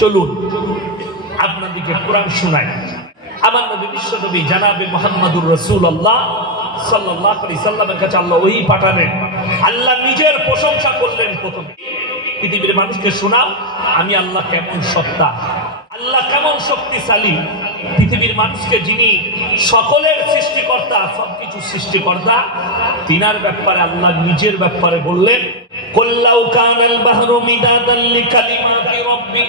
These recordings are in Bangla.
চলুন আপনাদেরকে কোরআন শোনাই। আমার নবী বিশ্ব নবী জানাবে মুহাম্মদুর রাসূলুল্লাহ সাল্লাল্লাহু আলাইহি সাল্লামের কাছে আল্লাহ ওহী পাঠালেন। আল্লাহ নিজের প্রশংসা করলেন। প্রথমে পৃথিবীর মানুষকে শোনাও আমি আল্লাহ কেমন সত্তা, আল্লাহ কেমন শক্তিশালী। পৃথিবীর মানুষকে যিনি সকলের সৃষ্টিকর্তা, সবকিছু সৃষ্টিকর্তা, তিনার ব্যাপারে আল্লাহ নিজের ব্যাপারে বললেন, কুল্লাউ কানাল বাহরু মিদাদাল লিকালিমাতি রাব্বি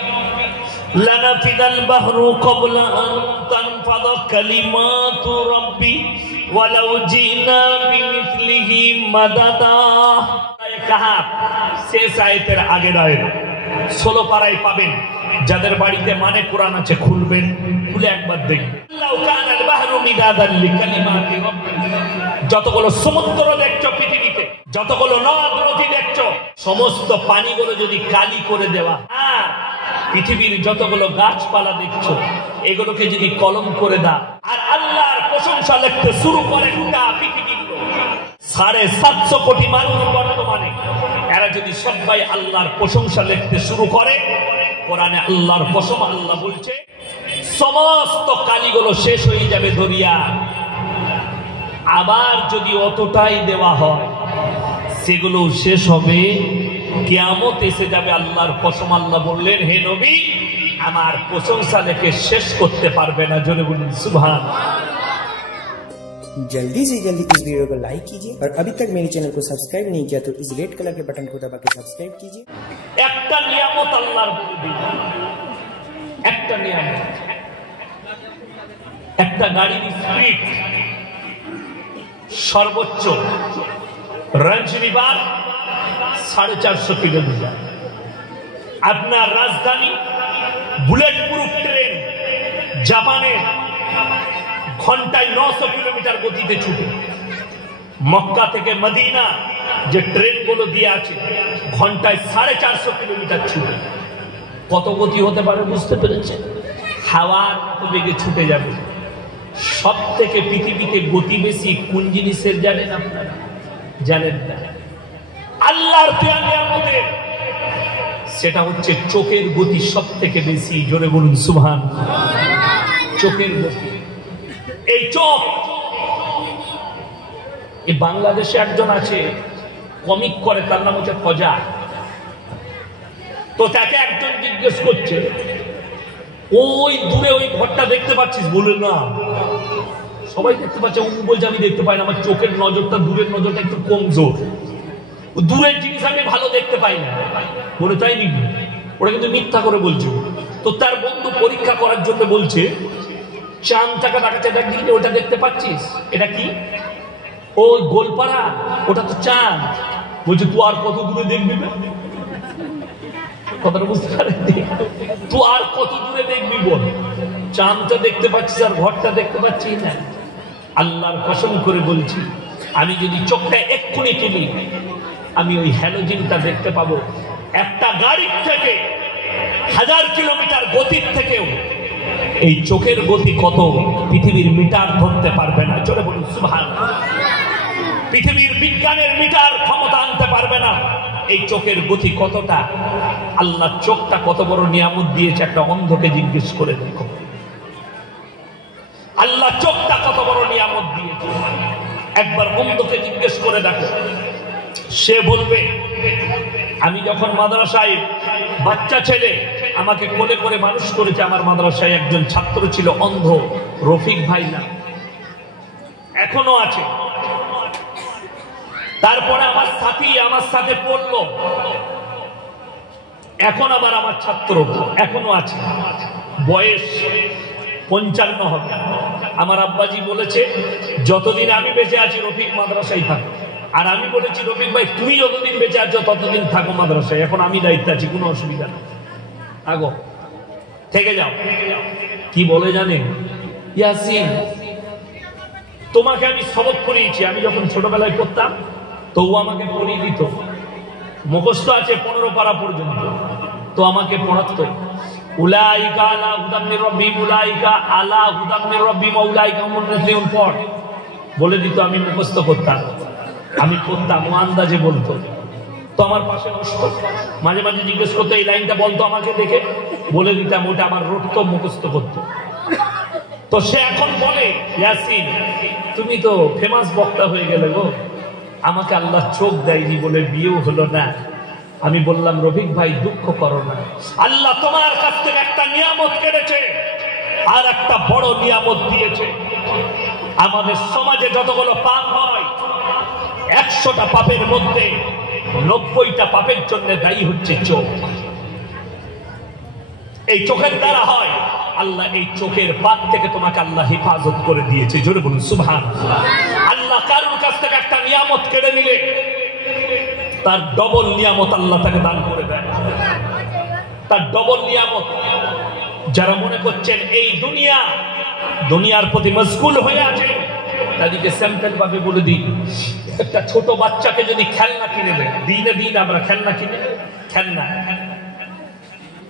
লানাফিদাল বাহরু ক্বাবলা আন তানফাদা কালিমাতু রাব্বি ওয়ালাউ জিনা বিমিসলিহি মাদাদা। কাহাফ শেষ আয়াতের আগের আয়াত 16 পারায় পাবেন। যাদের বাড়িতে মানে কোরআন আছে খুলবেন, খুলে একবার দেখবেন। লাউ কানাল বাহরু মিদাদাল লিকালিমাতি রাব্বি, যতগুলো সমুদ্র দেখছো পৃথিবীতে, যতগুলো নদ নদী দেখছো, সমস্ত পানিগুলো যদি কালি করে দেওয়া, আর পৃথিবীর যতগুলো গাছপালা দেখছো এগুলোকে যদি কলম করে দাও, আর আল্লাহর প্রশংসা লিখতে শুরু করে গোটা পৃথিবীর 750 কোটি মানুষ বর্তমানে, এরা যদি সবাই আল্লাহর প্রশংসা লিখতে শুরু করে, কোরআনে আল্লাহর কসম আল্লাহ বলছে সমস্ত কালিগুলো শেষ হয়ে যাবে দরিয়া। আবার যদি অতটাই দেওয়া হয় সেগুলো শেষ হবে, কিয়ামত এসে যাবে। আল্লাহর কসম আল্লাহ বললেন, হে নবী আমার প্রশংসা লিখে শেষ করতে পারবে না। জোরে বলুন সুবহানাল্লাহ। जल्दी से जल्दी इस वीडियो को लाइक कीजिए और अभी तक मेरे चैनल को सब्सक्राइब नहीं किया तो इस रेड कलर के बटन को दबा के सब्सक्राइब कीजिए। একটা নিয়ামত আল্লাহর বলে দিই, একটা নিয়ামত, একটা গাড়ির স্পিড সর্বোচ্চ রেঞ্জ নিবার 450 কিলোমিটার। আপনার রাজধানী বুলেট প্রুফ ট্রেন জাপানের ঘন্টায় 900 কিলোমিটার গতিতে ছুটে। মক্কা থেকে মদিনা যে ট্রেনগুলো দিয়ে আছে ঘন্টায় 450 কিলোমিটার ছুটে। কত গতি হতে পারে বুঝতে পেরেছেন? হাওয়ার বেগে ছুটে যাবে। সব থেকে পৃথিবীতে গতি বেশি কোন জিনিসের জানেন আপনারা? জানেন না? আল্লাহর দেয়া নিয়ামতের, সেটা হচ্ছে চোখের গতি সব থেকে বেশি। জোরে বলুন সুবহানাল্লাহ। চোখের গতি, এই চোখ। এই বাংলাদেশে একজন আছে কমিক করে, তার নাম হচ্ছে ফজা। তো তাকে একজন জিজ্ঞেস করছে, ওই দূরে ওই ঘরটা দেখতে পাচ্ছিস? বলে না, সবাই দেখতে পাচ্ছে। ও বলছে আমি দেখতে পাই না, আমার চোখের নজরটা, দূরের নজরটা একটু কমজোর, দূরের জিনিস আমি ভালো দেখতে পাই না। বলে তাই নাকি? ওরা কিন্তু মিথ্যা করে বলছে। তো তার বন্ধু পরীক্ষা করার জন্য বলছে, চাঁদটাকে দেখাচ্ছে, দেখ দেখি ওটা দেখতে পাচ্ছিস? এটা কি? ওই গোলপাড়া, ওটা তো চাঁদ। বলছে তুই আর কত দূরে দেখবি? কথাটা বুঝতে পারেনি? তুই আর কত দূরে দেখবি বল? চাঁদটা দেখতে পাচ্ছিস আর ঘরটা দেখতে পাচ্ছিস না। আল্লাহর কসম করে বলছি, আমি যদি চোখটা এক্ষুনি তুলি, আমি ওই হ্যালোজিনটা দেখতে পাবো। একটা গাড়ির থেকে 1000 কিলোমিটার গতির থেকেও এই চোখের গতি কত পৃথিবীর মিটার ধরতে পারবে না। চলে বলুন সুবহানাল্লাহ। পৃথিবীর বিজ্ঞানের মিটার ক্ষমতা আনতে পারবে না এই চোখের গতি কতটা। আল্লাহ চোখটা কত বড় নিয়ামত দিয়েছে, একটা অন্ধকে জিজ্ঞেস করে দেখো। আল্লাহ চোখটা কত বড় নিয়ামত দিয়েছে, একবার অন্ধকে জিজ্ঞেস করে দেখো। সে বলবে, আমি যখন মাদ্রাসায় বাচ্চা ছেলে, আমাকে কোলে করে মানুষ করেছে। আমার মাদ্রাসায় একজন ছাত্র ছিল অন্ধ, রফিক ভাই না, এখনো আছে। তারপরে আমার সাথী আমার সাথে পড়লো, এখন আবার আমার ছাত্র, এখনো আছে, বয়স 55 হবে। আমার আব্বাজি বলেছে যতদিন আমি বেঁচে আছি রফিক মাদ্রাসায় থাকো। আর আমি বলেছি রফিক ভাই তুমি যতদিন বেঁচে আছো ততদিন থাকো মাদ্রাসায়, এখন আমি দায়িত্ব আছি, কোনো অসুবিধা নেই, আগো থেকে যাও। কি বলে জানেন? ইয়াসিন, তোমাকে আমি সবক পড়িয়েছি। আমি যখন ছোটবেলায় পড়তাম তো ও আমাকে পড়িয়ে দিত, মুখস্থ আছে 15 পারা পর্যন্ত, তো আমাকে পড়াতো। উলাইকা আলা হুদাম মির রাব্বিহিম, উলাইকা আলা হুদাম মির রাব্বিহিম, উলাইকা হুমুল মুফলিহুন পড় বলে দিত। আমি মুখস্থ করতাম, আমি পড়তাম, ও আন্দাজে বলতো। তো আমার পাশে বসতো, মাঝে মাঝে জিজ্ঞেস করতো এই লাইনটা বলতো আমাকে দেখে। বলে দিতাম, ওটা আমার রটতো, মুখস্থ করতো। তো সে এখন বলে, ইয়াসিন তুমি তো ফেমাস বক্তা হয়ে গেলে গো, আমাকে আল্লাহ চোখ দেয়নি বলে বিয়েও হলো না। আমি বললাম, রফিক ভাই দুঃখ করো না, আল্লাহ তোমার কাছ থেকে একটা নিয়ামত কেড়েছে আর একটা বড় নিয়ামত দিয়েছে। আমাদের সমাজে যতগুলো পাপ হয়, 100টা পাপের মধ্যে 90টা পাপের জন্য দায়ী হচ্ছে চোখ। এই চোখের দ্বারা হয়। আল্লাহ এই চোখের পাপ থেকে তোমাকে আল্লাহ হেফাজত করে দিয়েছে। জোরে বলুন সুবহানাল্লাহ। আল্লাহ কারোর কাছ থেকে একটা নিয়ামত কেড়ে নিলে তার ডবল নিয়ামত আল্লাহ তাকে দান করে দেয়, তার ডবল নিয়ামত। যারা মনে করছেন এই দুনিয়ার প্রতি মশগুল হয়ে আছে, তাদেরকে স্যাম্পল ভাবে বলে দিই, একটা ছোট বাচ্চাকে যদি খেলনা কিনে দেয়, দিন আমরা খেলনা কিনে, খেলনা।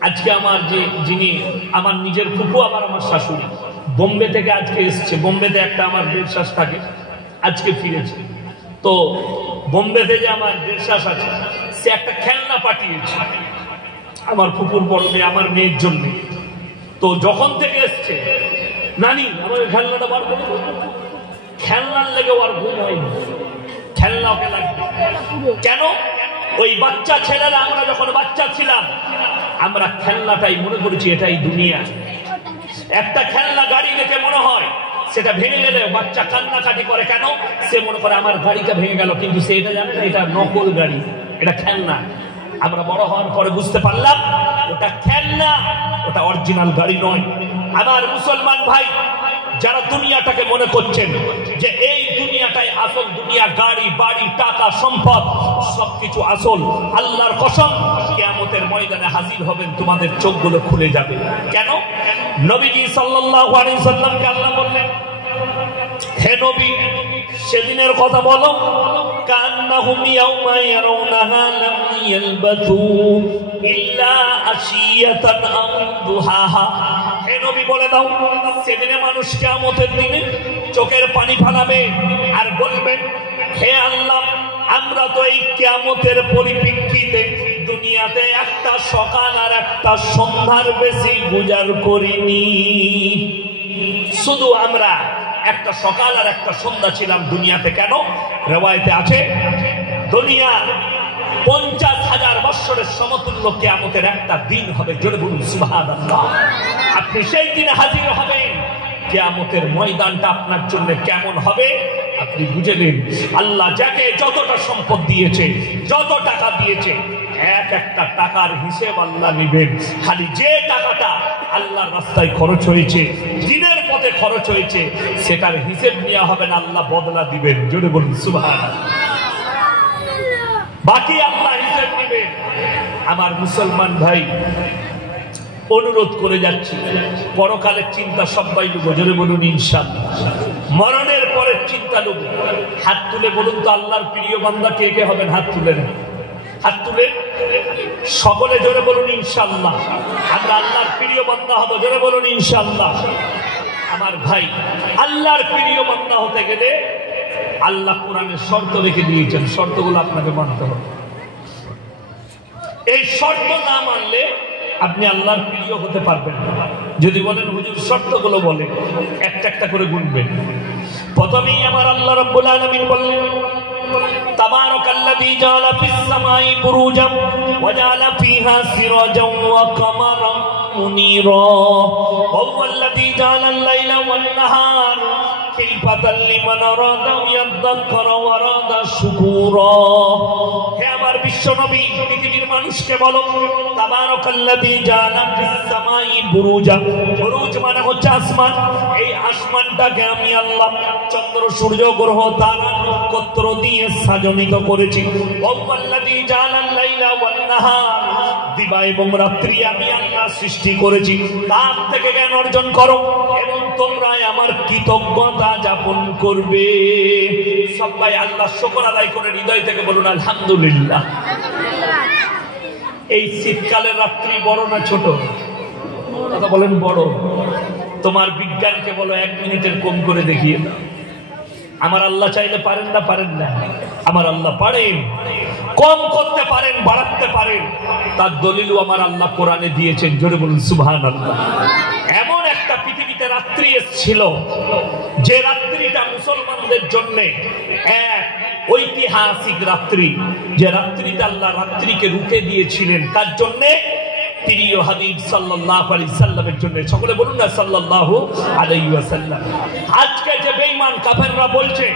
আজকে আমার যিনি আমার নিজের ফুফু, আমার শাশুড়ি বোম্বে থেকে আজকে এসছে। বোম্বেতে একটা আমার দেড়শাস থাকে, আজকে ফিরেছে। তো বোম্বেতে যে আমার দেড়শাস আছে, সে একটা খেলনা পাঠিয়েছে আমার ফুফুর বড় মেয়ে, আমার মেয়ের জন্য। তো যখন থেকে এসছে, নানি আমার খেলনাটা বার করে, খেলনার লেগে ওর ঘুম হয়নি, খেলনা ওকে লাগবে। কেন? ওই বাচ্চা ছেলেরা, আমরা যখন বাচ্চা ছিলাম, আমরা খেলনাটাই মনে করেছি এটাই দুনিয়া। একটা খেলনা গাড়ি দেখে মনে হয় সেটা ভেঙে গেলে বাচ্চা কান্নাকাটি করে, কেন? সে মনে করে আমার গাড়িটা ভেঙে গেল, কিন্তু সে এটা জানে না এটা নকল গাড়ি, এটা খেলনা। আমরা বড় হওয়ার পরে বুঝতে পারলাম ওটা খেলনা, ওটা অরিজিনাল গাড়ি নয়। আমার মুসলমান ভাই, যারা দুনিয়াটাকে মনে করছেন যে এই দুনিয়াটাই আসল দুনিয়া, গাড়ি বাড়ি টাকা সম্পদ সবকিছু আসল, আল্লাহর কসম কিয়ামতের ময়দানে হাজির হবেন, তোমাদের চোখগুলো খুলে যাবে। কেন? নবীজি সাল্লাল্লাহু আলাইহি সাল্লামকে আল্লাহ বললেন, হে নবী সেদিনের কথা বলো, কান্নাহুম ইয়াউমা ইয়ারাউনাহা লাম ইয়ালবাথু ইল্লা আশিয়াতান আও দুহাহা। হে নবী বলে দাও, সেদিনে মানুষ কিয়ামতের দিনে চোখের পানি ফেলাবে আর বলবে, হে আল্লাহ আমরা তো এই কিয়ামতের পরিপ্রেক্ষিতে দুনিয়াতে একটা সকাল আর একটা সন্ধ্যার বেশি গুজার করিনি, শুধু আমরা একটা সকাল আর একটা সন্ধ্যা ছিলাম দুনিয়াতে। কেন? রিওয়ায়াতে আছে দুনিয়ার 50,000 বছরের সমতুল্য কিয়ামতের একটা দিন হবে। জোরে বলুন সুবহানাল্লাহ। আপনি সেই দিনে হাজির হবেন, কিয়ামতের ময়দানটা আপনার জন্য কেমন হবে আপনি বুঝে নিন। আল্লাহ যাকে যতটা সম্পদ দিয়েছে, যত টাকা দিয়েছে, এক একটা টাকার হিসেব আল্লাহ নেবেন। খালি যে টাকাটা আল্লাহর রাস্তায় খরচ হয়েছে, দিনের পথে খরচ হয়েছে, সেটার হিসেব নেওয়া হবে না, আল্লাহ বদলা দিবেন। জোরে বলুন সুবহানাল্লাহ। বাকি আল্লাহ হিসেব নেবেন। আমার মুসলমান ভাই, অনুরোধ করে যাচ্ছি, পরকালের চিন্তা সবাই লুবো। জোরে বলুন ইনশাআল্লাহ। মরণের পরের চিন্তা লুবো। হাত তুলে বলুন তো আল্লাহর প্রিয় বান্দা কে কে হবেন? হাত তুলেন, হাত তুলে সকলে জোরে বলুন ইনশাআল্লাহ। আমরা আল্লাহর প্রিয় বান্দা হব। জোরে বলুন ইনশাআল্লাহ। আমার ভাই, আল্লাহর প্রিয় বান্দা হতে গেলে আল্লাহ কোরআনে শর্ত রেখে দিয়েছেন, শর্তগুলো আপনাকে মানতে হবে। এই শর্ত না মানলে আপনি আল্লাহর প্রিয় হতে পারবেন না। যদি বলেন হুজুর শর্তগুলো বলে, একটা একটা করে গুনবেন। প্রথমেই আমার আল্লাহ রাব্বুল আলামিন বললেন, তাবারাকাল্লাযী জাআলা ফিস সামাই বুরুজাম ওয়া জাআলা ফিহা সিরাজাম ওয়া কামারাম মুনীরা ওয়া হুয়াল্লাযী জাআলাল লাইলা ওয়ান নাহার খিলফাতাল লিমান আরাদা ইয়াযযাক্কারা ওয়া আরাদা শুকুরা। হে আমার বিশ্ব নবী, পৃথিবীর মানুষকে বলো, তাবারাকাল্লাযী জাআলা ফিস সামাই বুরুজা। বুরুজ মানে হচ্ছে আসমান। এই আসমানটাকে আমি আল্লাহ চন্দ্র সূর্য গ্রহ তারা নক্ষত্র দিয়ে সাজনিত করেছি। ওয়া হুয়াল্লাযী জাআলাল লাইলা ওয়ান নাহার, দিবা এবং রাত্রি আমি আল্লাহ সৃষ্টি করেছি। তার থেকে জ্ঞান অর্জন করো এবং তোমরা আমার কৃতজ্ঞতা যাপন করবে। সবাই আল্লাহ শুকর আদায় করে হৃদয় থেকে বলুন আলহামদুলিল্লাহ। এই শীতকালের রাত্রি বড় না ছোট? কথা বলেন বড়। তোমার বিজ্ঞানকে বলো 1 মিনিটের কম করে দেখিয়ে দাও। আমার আল্লাহ চাইলে পারেন না? পারেন না? আমার আল্লাহ পারেন। কম করতে পারেন, বাড়াতে পারেন, তার দলিলও আমার আল্লাহ কোরআনে দিয়েছেন। জোরে বলুন সুবহানাল্লাহ। এমন একটা পৃথিবীতে রাত্রি এসেছিল যে রাত্রিটা মুসলমানদের জন্য এক ঐতিহাসিক রাত্রি, যে রাত্রিতে আল্লাহ রাত্রিকে রুখে দিয়েছিলেন। কার জন্য? প্রিয় হাবিব সাল্লাল্লাহু আলাইহি সাল্লামের জন্য। সকলে বলুন না সাল্লাল্লাহু আলাইহি ওয়াসাল্লাম। আজকে যে বেঈমান কাফেররা বলছে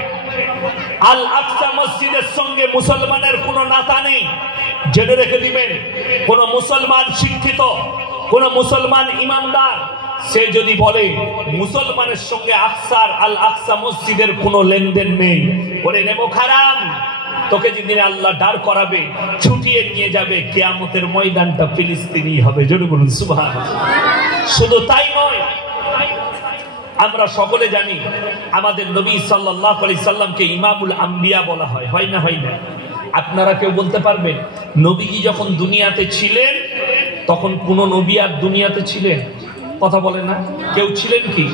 আল আকসা মসজিদের সঙ্গে মুসলমানের কোনো নাতা নেই, জেনে রেখে দিবেন, কোন মুসলমান শিক্ষিত, কোন মুসলমান ইমানদার সে যদি বলে মুসলমানের সঙ্গে আকসার আল আকসা মসজিদের কোনো লেনদেন নেই, বলে নেবো খারাম, তোকে যেদিন আল্লাহ দাঁড় করাবে ছুটিয়ে নিয়ে যাবে, কিয়ামতের ময়দানটা ফিলিস্তিনি হবে। জোরে বলুন সুবহানাল্লাহ। শুধু তাই নয়, আমরা সকলে জানি আমাদের নবী সাল্লাল্লাহু আলাইহি সাল্লামকে ইমামুল আম্বিয়া বলা হয়, হয় না? হয় না? আপনারা কেউ বলতে পারবেন নবীজি যখন দুনিয়াতে ছিলেন তখন কোন নবী আর দুনিয়াতে ছিলেন? কথা বলে না কেউ? ছিলেন কি?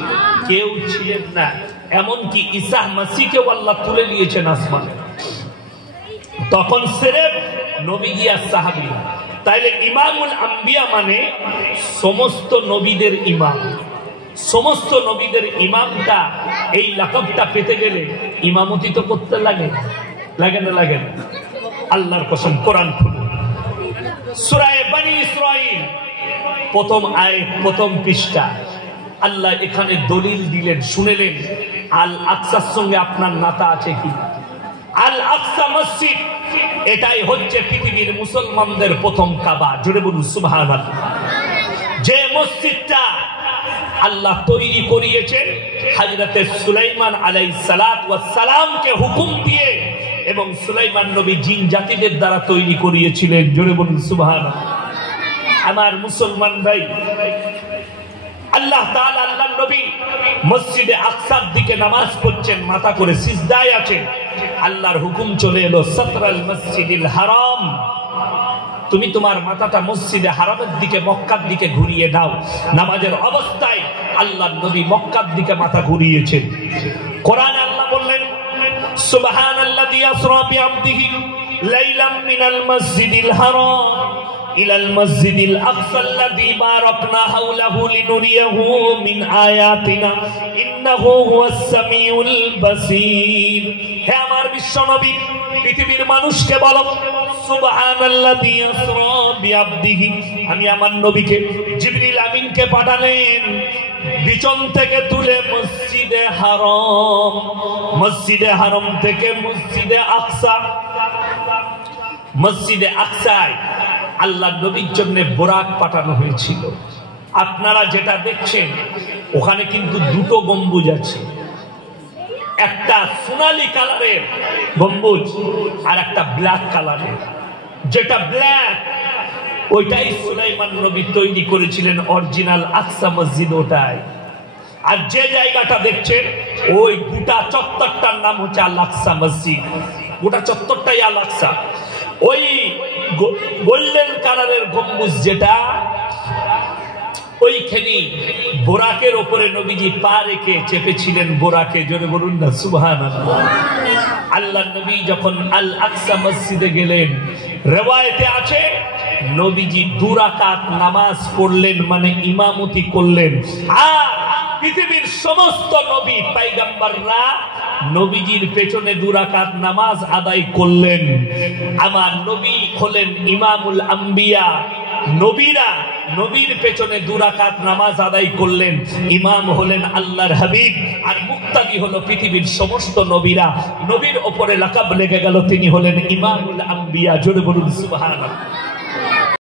কেউ ছিলেন না। এমনকি ঈসা মাসীহকেও আল্লাহ তুলে নিয়েছেন আসমানে, তখন সিরেফ নবীজি আর সাহাবী। তাইলে ইমামুল আম্বিয়া মানে সমস্ত নবীদের ইমাম। সমস্ত নবীদের ইমামটা, এই লাকাবটা পেতে গেলে ইমামতি তো করতে লাগে, লাগে না? লাগে না? আল্লাহর কসম, কোরআন খুলুন, সূরা বনী ইসরাঈল প্রথম আয়াত, প্রথম পৃষ্ঠা। আল্লাহ এখানে দলিল দিলেন, শুনেলেন আল আকসার সঙ্গে আপনার নাতা আছে কি? আল আকসা মসজিদ এটাই হচ্ছে পৃথিবীর মুসলমানদের প্রথম কাবা। জোরে বলুন সুবহানাল্লাহ। যে মসজিদটা আল্লাহ তৈরি করিয়েছেন হযরতে সুলাইমান আলাইহিস সালাতু ওয়াস সালামকে হুকুম দিয়ে, এবং সুলাইমান নবী জিন জাতিদের দ্বারা তৈরি করিয়েছিলেন। জোরে বলুন সুবহানাল্লাহ। আমার মুসলমান ভাই, আল্লাহ তাআলা আল্লাহর নবী মসজিদে আকসার দিকে নামাজ পড়ছেন, মাথা করে সিজদায় আছেন। আল্লাহর হুকুম চলে এলো, সাতরাল মসজিদিল হারাম, তুমি তোমার মাথাটা মসজিদে হারামের দিকে, মক্কার দিকে ঘুরিয়ে দাও। নামাজের অবস্থায় আল্লাহর নবী মক্কার দিকে মাথা ঘুরিয়েছেন। কোরআনে আল্লাহ বললেন সুবহানাল্লাযী আসরা বিআবদিহি লাইলাম মিনাল মসজিদিল হারাম ইলাল মসজিদিল আকসা আল্লাযী বারাকনা হাওলাহু লিনুরিয়াহু মিন আয়াতিনা ইন্নাহু হুয়াস সামিউল বাসীর। হে আমার বিশ্ব নবী, পৃথিবীর মানুষকে বলো সুবহানাল্লাযী আসরা বিআবদিহি, আমি আমার নবীকে জিবরিল আমিনকে পাঠালেন বিচন থেকে তুলে মসজিদে হারাম, মসজিদে হারাম থেকে মসজিদে আকসা। মসজিদে আকসায় আল্লাহ নবীর জন্য বোরাক পাঠানো হয়েছিল। আপনারা যেটা দেখছেন ওখানে কিন্তু দুটো গম্বুজ আছে, একটা সোনালী কালারের গম্বুজ আর একটা ব্ল্যাক কালারের। যেটা ব্ল্যাক ওইটাই সুলাইমান নবী তৈরি করেছিলেন, অরিজিনাল আকসা মসজিদ ওটাই। আর যে জায়গাটা দেখছেন ওই গোটা চত্বরটার নাম হচ্ছে আল আকসা মসজিদ, গোটা চত্বরটাই আল আকসা। ওই গোল্ডেন কালারের গম্বুজ যেটা, ওইখানে বোরাকের উপরে নবীজি পা রেখে চেপেছিলেন বোরাকে। জোরে বলুন না সুবহানাল্লাহ। আল্লাহ নবী যখন আল আকসা মসজিদে গেলেন, রিওয়ায়েতে আছে নবীজি 2 রাকাত নামাজ পড়লেন, মানে ইমামতি করলেন। আর পৃথিবীর সমস্ত নবী পয়গম্বররা নবীজির পেছনে 2 রাকাত নামাজ আদায় করলেন। আমার নবী হলেন ইমামুল আম্বিয়া, নবীরা নবীর পেছনে 2 রাকাত নামাজ আদায় করলেন। ইমাম হলেন আল্লাহর হাবিব, আর মুক্তাদি হলো পৃথিবীর সমস্ত নবীরা। নবীর ওপরে লাকাব লেগে গেল, তিনি হলেন ইমামুল আম্বিয়া। জোরে বলুন সুবহানাল্লাহ।